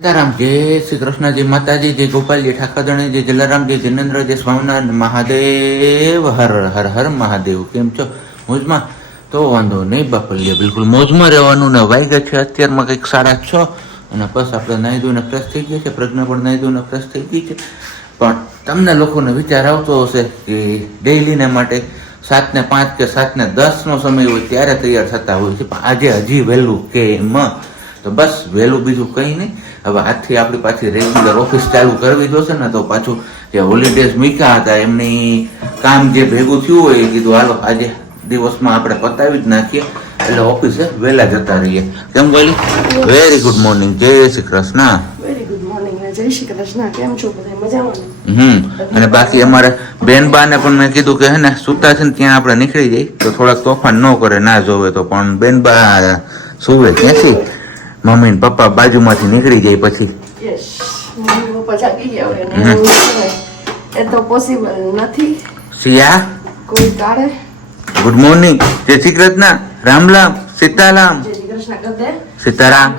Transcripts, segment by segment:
સીતારામ જય શ્રી કૃષ્ણ માતાજી, જય ગોપાલજી ઠાકરદણી જય જલારામ, જય જિનેન્દ્ર, જય સ્વામિનારાયણ મહાદેવ, હર હર હર મહાદેવ. કેમ છો? મોજમાં? તો વાંધો નહીં બાપલિયા બિલકુલ મોજમાં રહેવાનું ને વાગ્યા છે. અત્યારમાં કંઈક સાડા છ અને બસ આપણે નાહી ધોઈને ફ્રેશ થઈ ગયા છે. પ્રજ્ઞા પણ નાહી ધોઈને ફ્રેશ થઈ ગઈ છે. પણ તમને લોકોને વિચાર આવતો હશે કે ડેઇલીને માટે સાત ને પાંચ કે સાત ને દસ નો સમય હોય ત્યારે તૈયાર થતા હોય છે. પણ આજે હજી વહેલું કે એમ તો બસ વહેલું બીજું કંઈ નહીં. હવે આજથી આપણી પાછી રેગ્યુલર ઓફિસ ચાલુ કરવી જોશે ને તો પાછું જે હોલિડેઝ મૂક્યા હતા એમની કામ જે ભેગું થયું હોય એ કીધું હાલો આજે દિવસમાં આપણે પતાવી જ નાખીએ. એટલે ઓફિસે વહેલા જતા રહીએ. કેમ બોલી very good morning Jai Shri Krishna. Very good morning Jai Shri Krishna. કેમ છો બધા? મજામાં? હમ. અને બાકી અમારે બેનબાને પણ મેં કીધું કે હે ને સુતા છે ને ત્યાં આપણે નીકળી જઈએ. તો થોડાક તોફાન ન કરે ના જોવે તો. પણ બેનબા સુવે. ક્યાંથી? મમ્મી ને પપ્પા બાજુમાંથી નીકળી જાય પછી. એ તો પોસિબલ નથી. સિયા કોઈ કાળે. Good morning Jai Shri Krishna. રામ રામ. સીતારામ. સીતારામ.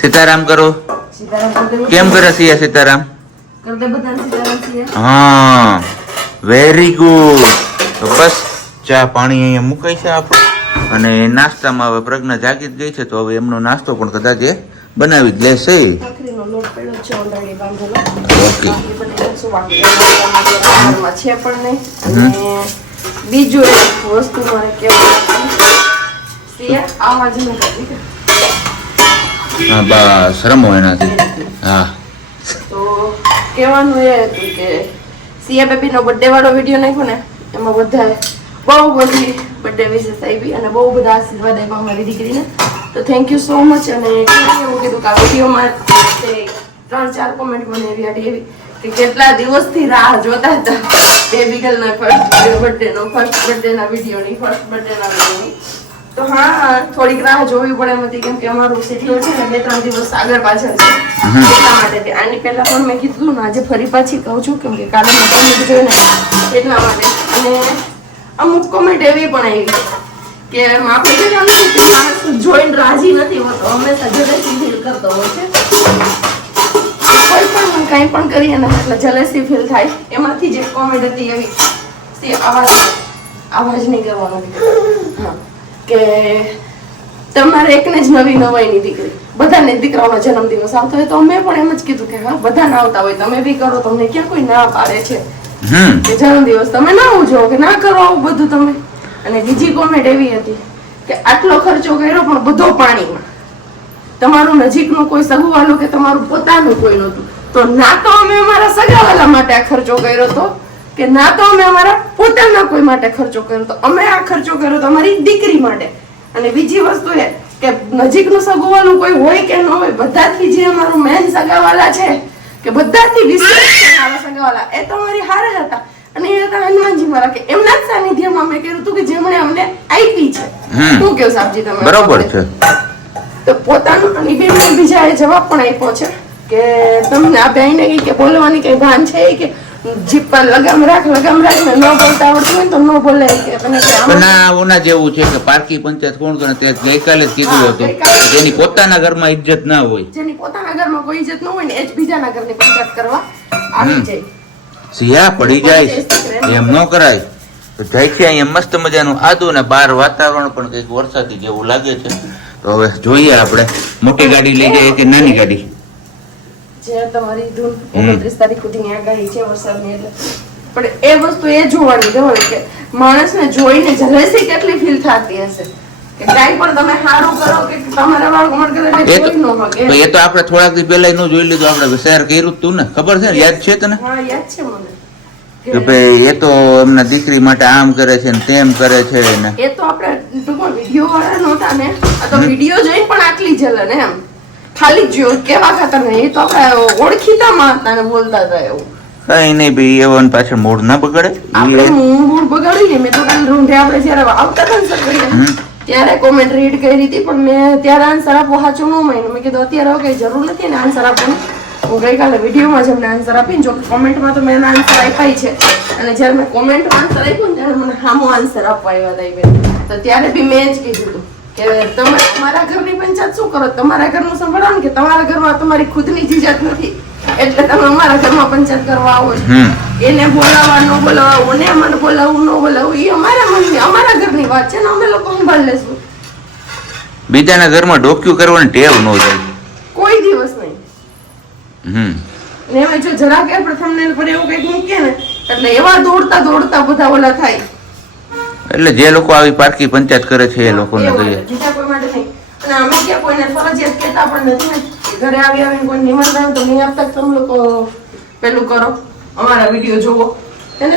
સીતારામ કરો. કેમ કરે સિયા સીતારામ? હા. વેરી ગુડ બસ ચા પાણી અહીંયા મુકાઈ છે આપણે. અને નાસ્તામાં હવે પ્રજ્ઞા જાગી જ ગઈ છે તો હવે એમનો નાસ્તો પણ કદાચ એ બનાવી જ લેશે. બીજું એક વસ્તુ મારે કેવું કરતી કે હા બસ રમો એનાથી. હા. તો કહેવાનું એ હતું કે સિયા બેબી બર્થડે વાળો વીડિયો નાખ્યો ને એમાં બધા બહુ બધી બર્થડે વિશેષ આવી અને બહુ બધા આશીર્વાદ આપ્યા મારી દીકરીને. તો થેન્ક યુ સો મચ અને હું એવું કીધું કે આ વિડીયોમાં ત્રણ ચાર કોમેન્ટ મને એવી હતી એવી કે કેટલા દિવસથી રાહ જોતા હતા. બેબી ગર્લના ફર્સ્ટ બર્થડેનો ફર્સ્ટ બર્થડેના વિડીયોની ફર્સ્ટ બર્થડેના વિડીયોની તો હા થોડીક રાહ જોવી પડે એમ હતી કેમ કે અમારું શેડ્યુલ છે ને બે ત્રણ દિવસ આગળ પાછળ છે. એટલા માટે. આની પહેલા પણ મેં કીધું ને આજે ફરી પાછી કહું છું કેમ કે કાલે મેં comment ને એટલા માટે. અને અમુક કોમેન્ટ એવી પણ આવી કે માફી કે માણસ જોઈન રાજી નથી હોતો. હંમેશા જલેસી ફીલ કરતો હોય છે. કોઈ પણ કાંઈ પણ કરીએ ને એટલે જલેસી ફીલ થાય. એમાંથી જે કોમેન્ટ હતી એવી તે આવાજ આવાજ નહીં કરવાનો. હા. કે તમારે એકને જ નવી નવાઈની દીકરી. બધાને દીકરાઓનો જન્મદિવસ આવતો હોય તો અમે પણ એમ જ કીધું કે હા, બધાને આવતા હોય. તમે બી કરો, તમને ક્યાં કોઈ ના પાડે છે? હમ. જન્મ દિવસ તમે ના ઉજવો, કે ના કરો આવું બધું તમે. અને બીજી કોમેન્ટ એવી હતી કે આટલો ખર્ચો કર્યો પણ બધો પાણીમાં. તમારું નજીકનું કોઈ સગુવાલું કે તમારું પોતાનું કોઈ નહોતું. તો ના તો અમે અમારા સગાવાલા માટે આ ખર્ચો કર્યો હતો કે ના તો અમે અમારા પોતાના કોઈ માટે ખર્ચો કર્યો તો. અમે આ ખર્ચો કર્યો તો અમારી દીકરી માટે. અને બીજી વસ્તુ એ કે નજીકનું સગુવાલું કોઈ હોય કે ન હોય, બધાથી જે અમારું મેન સગાવાલા છે કે બધાથી છે મારા સગાવાલા. એ તો અમારી હારે હતા. અને એ હતા હનુમાનજી મારા કે એમના જ સાનિધ્યમાં મેં કર્યું હતું કે જેમણે અમને આપી છે. શું કેવું સાહેબજી તમે? બરોબર છે. તો પોતાનું અને બેન બીજાએ જવાબ પણ આપ્યો છે કે તમને આ બેને કે બોલવાની કઈ ભાન છે કે જીભ પર લગામ રાખ લગામ રાખ ને ન બોલતા આવડતું હોય તો ન બોલે કે તને કે આમ પણ આ ઓના જેવું છે કે પારકી પંચાયત કોણ કરે તે ગઈકાલે જ કીધું હતું જેની પોતાના ઘરમાં ઇજ્જત ના હોય. જેની પોતાના ઘરમાં કોઈ ઇજ્જત ન હોય ને એ જ બીજાના ઘરની પંચાયત કરવા આવી જાય. સિયા પડી જાય એમ ન કરાય. તો જાય છે અહીંયા મસ્ત મજાનું આદુ ને બાર વાતાવરણ પણ કંઈક વરસાદી જેવું લાગે છે. તો હવે જોઈએ આપણે. મોટી ગાડી લઈ જઈએ કે નાની ગાડી? જે તમારી ધૂન હમ. 29 તારીખ સુધીની આગાહી છે વરસાદની એટલે. પણ એ વસ્તુ એ જોવાની છે કે માણસને જોઈને જલેસી કેટલી ફીલ થતી હશે? કે કાંઈ પણ તમે સારું કરો કે તમારા વાળ કમળ કરે એટલે એ તો જોઈ ન શકે. તો એ તો આપણે થોડાક દી પહેલા નું જોઈ લીધું આપણે શેર કર્યું તું ને. ખબર છે યાદ છે તને? કે ભાઈ એ તો એમના દીકરી માટે આમ કરે છે ને તેમ કરે છે ને. એ તો આપણે વીડિયો વાળા નહોતા ને. આ તો વીડિયો જોઈ પણ આટલી જલન એમ. ખાલી જો કેવા ખાતર નહીં એ તો આપણે ઓળખીતામાં હતા ને બોલતા હતા એવું. કઈ નહીં ભાઈ એવન પાછળ મૂળ ના બગડે. આપણે મૂળ બગાડી ને મેં તો કાલ રૂંઢે આપણે જ્યારે આવતા હતા ને સર ત્યારે કોમેન્ટ રીડ કરી હતી પણ મેં ત્યારે આન્સર આપો સાચો ન માન્યું. મેં કીધું અત્યારે કઈ જરૂર નથી ને આન્સર આપવાની. હું ગઈકાલે વિડીયોમાં જ એમને આન્સર આપીને જો કોમેન્ટમાં તો મેં આન્સર આપ્યા છે. અને જ્યારે મેં કોમેન્ટમાં આન્સર આપ્યો ને ત્યારે મને સામો આન્સર આપવા આવ્યા હતા તો ત્યારે બી મેં જ કીધું હતું. કે તમે તમારા ઘરની પંચાયત શું કરો? તમારા ઘરનું સંભાળો ને કે તમારા ઘરમાં તમારી ખુદની જીજાત નથી. એટલે તમે અમારા ઘરમાં પંચાયત કરવા આવો છો. એને બોલાવવા ન બોલાવવા મને મને બોલાવવું ન બોલાવવું એ અમારા મનની અમારા ઘરની વાત છે ને અમે લોકો સંભાળ લેશું. બીજાના ઘરમાં ડોક્યુ કરવાની ટેવ ન જાય. કોઈ દિવસ નહીં. હમ. ને એમાં જો જરાક પ્રથમ ને પર એવું કંઈક મૂકીએ ને એટલે એવા દોડતા દોડતા બધા ઓલા થાય. એટલે જે લોકો આવી પારકી પંચાયત કરે છે એ લોકોને કહીએ. ઘરે આવી આવીને કોઈ નિમંત્રણ તો નહીં આપતા તમે લોકો પેલું કરો. અમારા વીડિયો જોવો. એને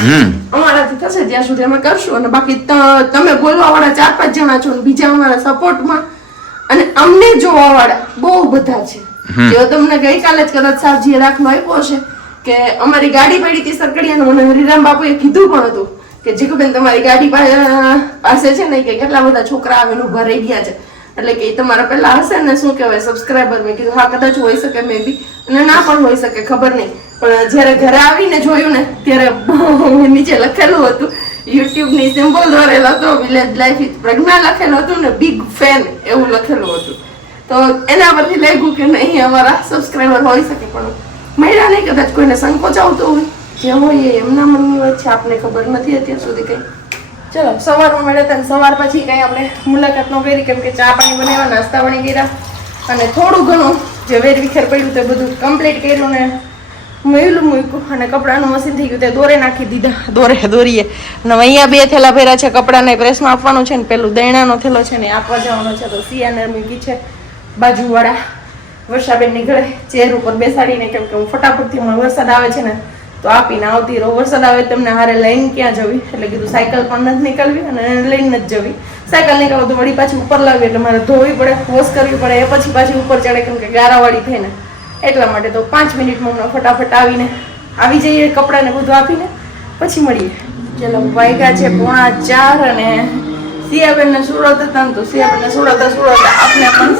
હમ. અમારાથી થશે ત્યાં સુધી અમે કરશું. અને બાકી ત- તમે બોલવા વાળા ચાર પાંચ જણા છો ને બીજા અમારા સપોર્ટમાં. અને અમને જોવા વાળા બહુ બધા છે. હમ. જો તમને ગઈકાલે જ કદાચ સાહેબજીએ રાખનો આપ્યો છે કે અમારી ગાડી પડી હતી અને મને હરિરામ બાપુએ કીધું પણ હતું. કે જીગુબેન તમારી ગાડી પાસે છે ને કે કેટલા બધા છોકરા આવીને ઊભા રહી ગયા છે. એટલે કે એ તમારા પહેલા હશે ને શું કહેવાય સબસ્ક્રાઈબર મેં કીધું, હા, કદાચ હોઈ શકે મે બી અને ના પણ હોઈ શકે, ખબર નહીં. પણ જ્યારે ઘરે આવીને જોયું ને, ત્યારે નીચે લખેલું હતું. યુટ્યુબની સિમ્બોલ દોરેલો હતો વિલેજ લાઈફ ઇઝ પ્રજ્ઞા લખેલું હતું ને બિગ ફેન એવું લખેલું હતું. તો એના પરથી લાગ્યું કે નહીં, અમારા સબસ્ક્રાઈબર હોઈ શકે, પણ મહિલા નહીં, કદાચ કોઈને સંકોચ આવતો હોય. જે હોય એમના મનની વાત છે, આપને ખબર નથી અત્યાર સુધી કઈ. ચલો, સવારમાં મળ્યા હતા સવાર પછી કઈ આપણે મુલાકાત ન કરી, કેમ કે ચા પાણી બનાવ્યા નાસ્તા પાણી કર્યા અને થોડું ઘણું જે વેર વિખેર પડ્યું તે બધું કમ્પ્લીટ કર્યું ને મેલું મૂક્યું અને કપડાનું મશીન થઈ ગયું તે દોરે નાખી દીધા. દોરે દોરીએ. અને અહીંયા બે થેલા ભેરા છે, કપડાને પ્રેસમાં આપવાનું છે ને પેલું દૈણાનો થેલો છે ને આપવા જવાનો છે, તો સિયાને મૂકી છે બાજુવાળા. વર્ષાબેન નીકળે ચેર ઉપર બેસાડીને, કેમ કે હું ફટાફટથી હમણાં વરસાદ આવે છે ને તો આપીને આવતી રહો. વરસાદ આવે તમને હારે લઈને ક્યાં જવી? એટલે કીધું સાયકલ પણ નથી નીકળવી અને લઈને જ જવી. સાયકલ નીકળો તો વળી પાછી ઉપર લાવી, એટલે મારે ધોવી પડે, વોશ કરવી પડે, એ પછી પાછી ઉપર ચડે, કેમ કે ગારાવાળી થઈને. એટલા માટે તો પાંચ મિનિટમાં હમણાં ફટાફટ આવીને આવી જઈએ કપડાને બધું આપીને, પછી મળીએ. ચલો વાગ્યા છે પોણા ચાર અને સિયાબેનને સુરત હતા ને તો સિયાબેનને સુરત સુરત. આપને પણ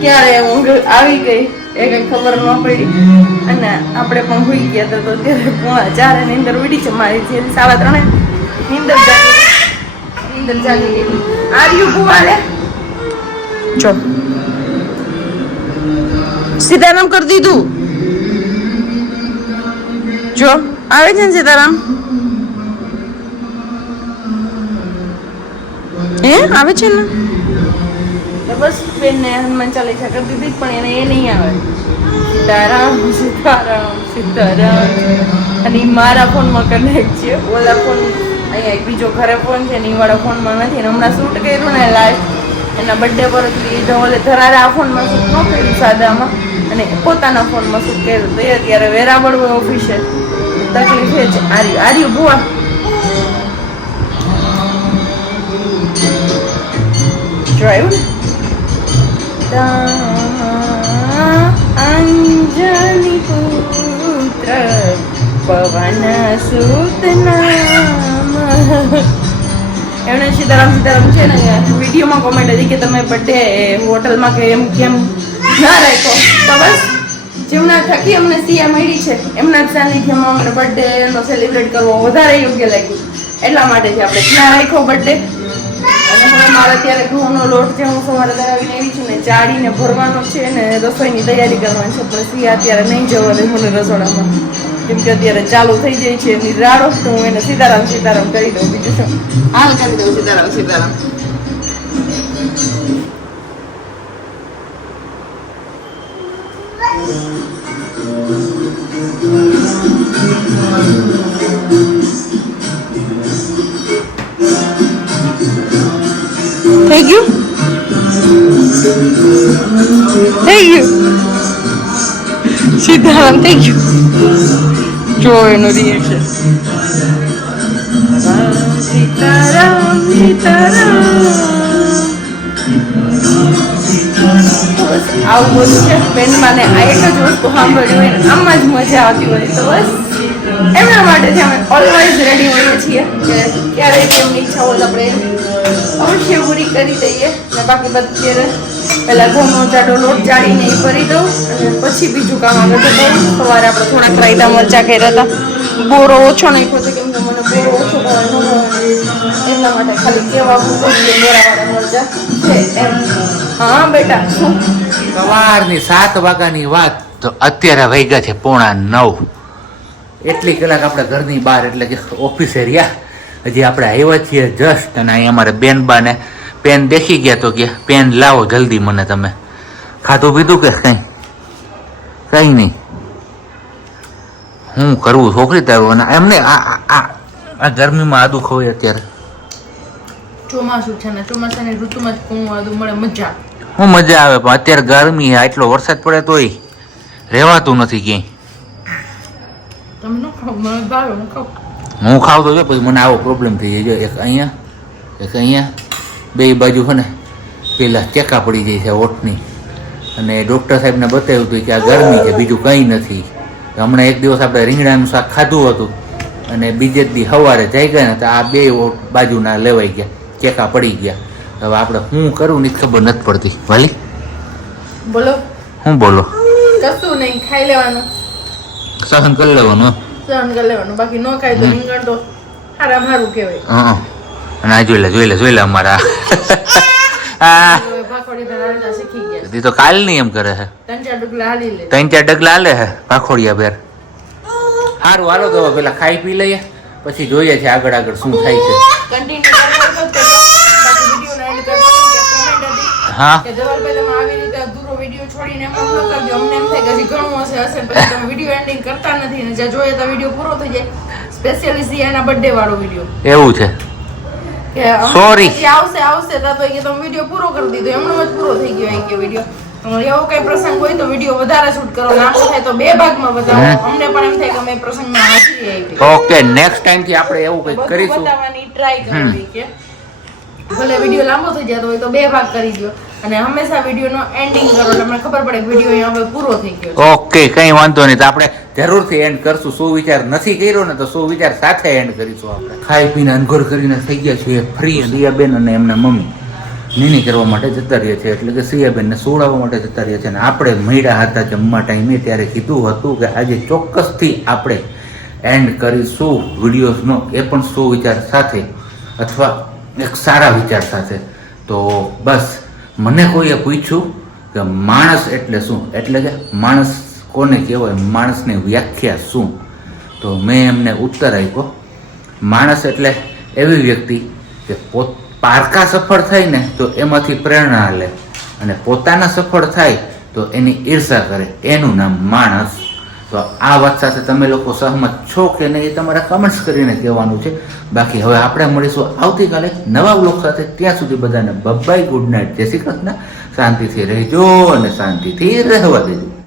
ક્યારે ઊંઘ આવી ગઈ? એ કઈ ખબર ન પડી. અને આપણે પણ ભૂલી ગયા હતા તો ત્યારે પોણા ચાર અને નીંદર ઉડી છે મારી જે સાડા ત્રણે નીંદર જાગી. નીંદર જાગી ગઈ. આર્યુ ભુવાલે જો. સીતારામ કરી દીધું. જો, આવે છે ને સીતારામ? હે, આવે છે ને? બસ બેનને હનુમાન ચાલીસા કરી દીધી પણ એને એ નહીં આવે. સીતારામ સીતારામ સીતારામ. અને એ મારા ફોનમાં કનેક્ટ છે. ઓલા ફોન, અહીંયા એક બીજો ઘરે ફોન છે ને વાળા ફોનમાં નથી. અને હમણાં શૂટ કર્યું ને લાસ્ટ એના બર્થડે પર હતી એ ધરારે આ ફોનમાં શૂટ ન કર્યું સાદામાં. અને પોતાના ફોનમાં શૂટ કર્યું. તો એ અત્યારે વેરાવળ ઓફિસે તકલીફ છે. આર્યું આર્યું બુઆ જો અંજની પુત્ર, પવન સુત નામ એમણે સીતારામ સીતારામ છે ને, વિડીયોમાં કોમેન્ટ હતી કે તમે બર્થડે હોટલમાં કે એમ કેમ ના રાખ્યો. તો બસ, જેમના થકી અમને સિયા મળી છે. એમના સાનિધ્યમાં અમને બર્થડે સેલિબ્રેટ કરવો વધારે યોગ્ય લાગ્યું. એટલા માટે છે આપણે ત્યાં રાખ્યો બર્થડે અને હવે મારે અત્યારે ઘઉંનો લોટ છે હું સવારે દળાવીને આવી છું ને ચાળીને ભરવાનો છે ને રસોઈની તૈયારી કરવાની છે સિયા અત્યારે નહીં જવા દે મને રસોડામાં. કેમ કે અત્યારે ચાલુ થઈ જાય છે, એની રાડો તો હું એને સીતારામ સીતારામ કરી દઉં, બીજું શું? હાલ કરી દઉં સીતારામ સીતારામ. થઈ ગયું જો એનું રિએક્શન સીતારામ આવું બધું છે. પેનમાં ને આ એક જ વસ્તુ સાંભળ્યું હોય ને જ મજા આવતી હોય તો બસ. એમના માટે છે અમે ઓલવેઝ રેડી હોઈએ છીએ. કે ક્યારેય એમની ઈચ્છા હોય આપણે અવશ્ય પૂરી કરી દઈએ. અને બાકી બધે પહેલાં ઘઉંનો જાડો લોટ ચાળીને એ દઉં. અને પછી બીજું કામ આગળ કરું. સવારે આપણે થોડાક રાયતા મરચા કર્યા હતા. બોરો ઓછો નાખ્યો છે કેમ કે મને બોરો ઓછો ભાવે એટલા માટે ખાલી કેવા મૂકો કે મરચા છે એમ. હા, બેટા, શું? સવારની સાત વાગ્યાની વાત તો અત્યારે વાગ્યા છે પોણા નવ. એટલી કલાક આપણે ઘરની બહાર એટલે કે ઓફિસે રહ્યા. હજી આપણે આવ્યા છીએ જસ્ટ અને અહીં અમારે બેન બાને પેન દેખી ગયા તો કે પેન લાવો જલ્દી મને તમે. ખાધું પીધું કે કંઈ? કંઈ નહીં. હું કરવું છોકરી તારું અને એમને આ આ- આ આ ગરમીમાં આદુ ખવાય અત્યારે. ચોમાસું છે ને ચોમાસાની ઋતુમાં જ કુણું આદુ મળે મજા હું મજા આવે પણ અત્યારે ગરમી આટલો વરસાદ પડે તોય રહેવાતું નથી ક્યાંય. તમે ન ખાઓ મને ભાવે હું ખાઉં. હું ખાવતો તો જો પછી મને આવો પ્રોબ્લેમ થઈ જાય. એક અહીંયા એક અહીંયા બે બાજુ છે ને પેલા ચેકા પડી જાય છે ઓટની અને ડૉક્ટર સાહેબને બતાવ્યું હતું કે આ ગરમી છે બીજું કંઈ નથી. હમણાં એક દિવસ આપણે રીંગણાનું શાક ખાધું હતું અને બીજે દી સવારે જઈ ગયા ને તો આ બે ઓટ બાજુના લેવાઈ ગયા ચેકા પડી ગયા. હવે આપણે શું કરવું ની ખબર નથી પડતી. વાલી? બોલો. હું બોલો? કશું નહીં ખાઈ લેવાનું. સહન કરી લેવાનું સહન કરી લેવાનું. બાકી ન ખાય તો રીંગણ તો હારા મારું કહેવાય. હં અને જોઈ લે જોઈ લે જોઈ લે અમારા. દી તો કાલ નહીં એમ કરે છે ત્રણ ચાર ડુકલા હાલી લે. ત્રણ ચાર ડગલા હાલે છે પાખોડિયા બેર સારું હાલો તો પેલા ખાઈ પી લઈએ. પછી જોઈએ છે આગળ આગળ શું થાય છે. કન્ટિન્યુ હા. કે છોડીને એમ ન કરજો અમને એમ થાય કે હજી ઘણું હશે હશે પછી તમે વીડિયો એન્ડિંગ કરતા નથી ને જ્યાં જોઈએ તો વીડિયો પૂરો થઈ જાય. સ્પેશિયલી એના બર્થડે વાળો વીડિયો એવું છે. પછી આવશે આવશે તો તો કે તમે વીડિયો પૂરો કરી દીધો. એમનો જ પૂરો થઈ ગયો કે વીડિયો એવો કઈ પ્રસંગ હોય તો વીડિયો વધારે શૂટ કરો. લાંબો થાય તો બે ભાગમાં બતાવો. અમને પણ એમ થાય કે અમે પ્રસંગમાં હાજરી આવી ઓકે નેક્સ્ટ ટાઈમથી આપણે એવું કંઈક કરીશું. બતાવવાની ટ્રાય કરવી કે. ભલે વીડિયો લાંબો થઈ જતો હોય તો બે ભાગ કરી દો અને હંમેશા વિડીયોનો એન્ડિંગ કરો એટલે મને ખબર પડે કે વીડિયો અહીંયા હવે પૂરો થઈ ગયો ઓકે કંઈ વાંધો નહીં. તો આપણે જરૂરથી એન્ડ કરશું. શું વિચાર નથી કર્યો ને તો શું વિચાર સાથે એન્ડ કરીશું આપણે? ખાઈ પીને અનગોર કરીને થઈ ગયા છીએ. ફ્રી સિયાબેન અને એમના મમ્મી. નીની કરવા માટે જતા રહીએ છીએ એટલે કે સિયાબેનને સોડાવવા માટે જતા રહીએ છીએ અને આપણે મળ્યા હતા જમવા ટાઈમે ત્યારે કીધું હતું કે આજે ચોક્કસથી આપણે એન્ડ કરીશું વિડીયોઝનો. એ પણ સુવિચાર વિચાર સાથે અથવા એક સારા વિચાર સાથે. તો બસ મને કોઈએ પૂછ્યું કે માણસ એટલે શું? એટલે કે માણસ કોને કહેવાય? માણસની વ્યાખ્યા શું? તો મેં એમને ઉત્તર આપ્યો, માણસ એટલે એવી વ્યક્તિ કે પોત, પારકા સફળ થાય ને તો એમાંથી પ્રેરણા લે અને પોતાના સફળ થાય તો એની ઈર્ષા કરે. એનું નામ માણસ તો આ વાત સાથે તમે લોકો સહમત છો કે નહીં એ તમારે કમેન્ટ્સ કરીને કહેવાનું છે. બાકી હવે આપણે મળીશું આવતીકાલે નવા બ્લોગ સાથે. ત્યાં સુધી બધાને બબાઈ ગુડ નાઇટ જય શ્રી કૃષ્ણ. શાંતિથી રહેજો અને શાંતિથી રહેવા દેજો.